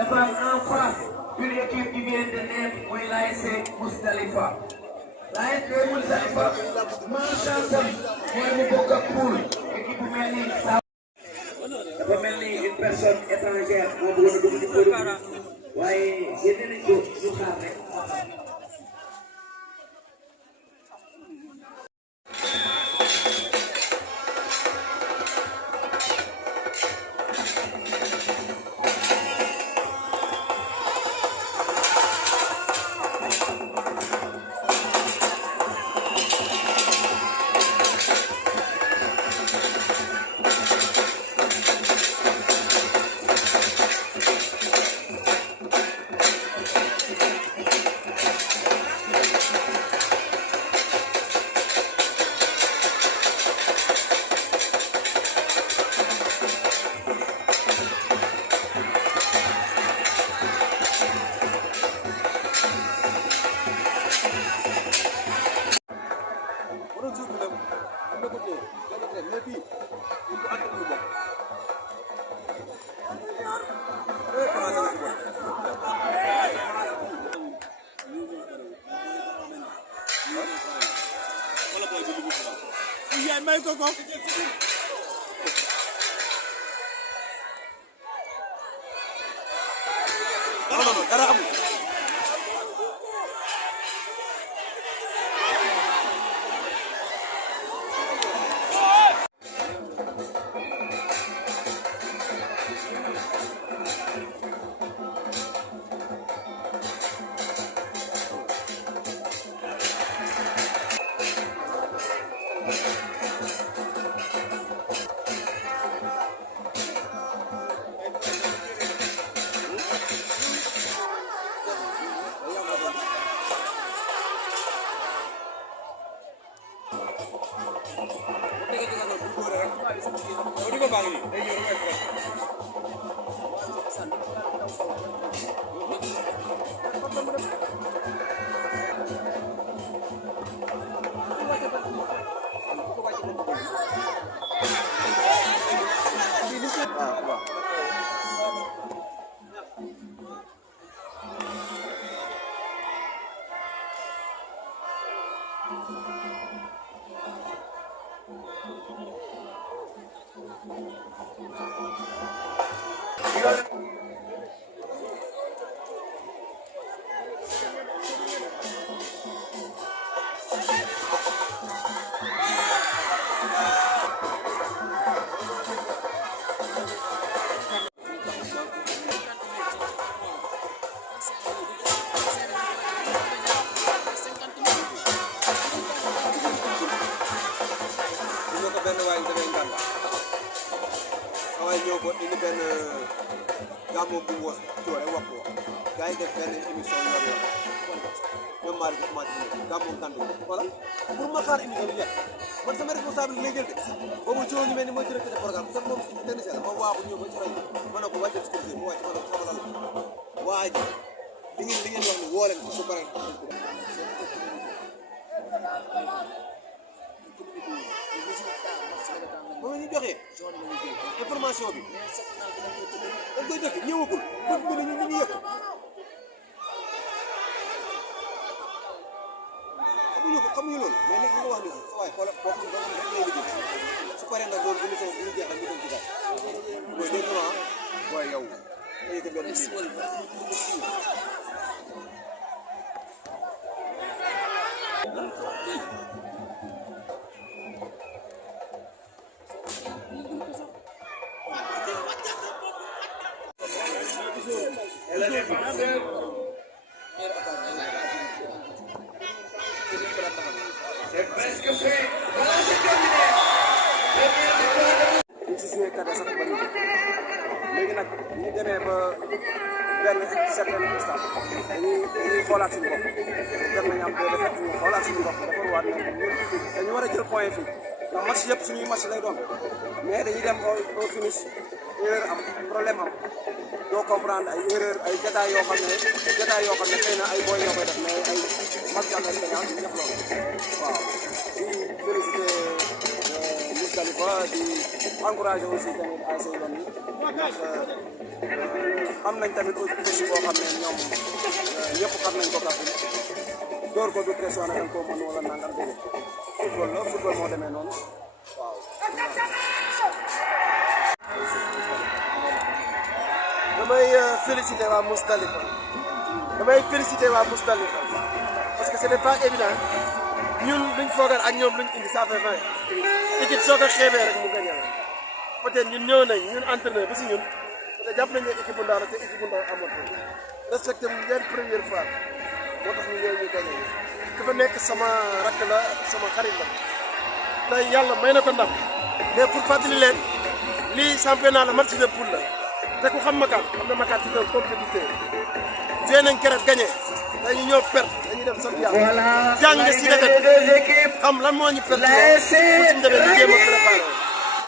dafa am en face une équipe qui vient de naître mooy l'ASC Mousdalifa. l'ASC Mousdalifa malchance am mooy mu bokk ak poule équipe bu mel ni dafa mel ni une personne étrangère moo bëggoon a dugg ci poule waaye génne nañ ko ñu xaar rek. information bi dañ koy def ñëwagul bëgg ñu ñu ngi yëpp xamuñu loolu mais léegi nga wax ni sa waay xoolal boo xam ne doo xam ne lay liggéey su paree nag loolu émission bi ñu jeexal ñu dem ci kaw mooy dégg nga waaye yow nga yëg benn c'est presque fait. Voilà, c'est terminé. léegi nag ñu demee ba benn certain instant dañuy xoolaat suñu bopp dem nañu am deux défaites ñu xoolaat suñu bopp dafa waat ne dañu war a jël point fii ndax match yëpp suñuy match lay doon mais dañuy dem au finish erreur am problème am doo comprendre ay erreur ay détails yoo xam ne xëy na ay boy ñoo koy def mais ay mag yu am expérience ñu def loolu waaw di félicité Mousdalifa di encouragé aussi tamit ASC Lone yi ndax am nañ tamit aussi boo xam ne ñoom ñëpp xam nañ ko Kaffrine door ko du question ne dañ koo mën wala nangam déedéet football la football moo demee noonu waaw. damay féliciter waa Mousdalifa parce que ce n'est pas évident ñun luñ foogal ak ñoom luñ indi ça fait 20 équipe soo ko xeebee rek mu gagné la peut-être ñun ñëw nañ ñun entraîneur bi si ñun te jàpp nañ ne équipe bu ndaw la te équipe bu ndaw amoon ko respecté mu leen première fois moo tax ñu ñëw ñu gagné ki fa nekk sama rakk la sama xarit la tey yàlla may na ko ndam mais pour fàttali leen lii championnat la match de poule la te ku xam Makan xam na Makan c'est un compétiteur joué nañ keroog gagné dañu ñëw perte dañuy dem sant yàlla jàng si defet xam lan moo ñu perte lool pour suñu demee ñu jéem a préparé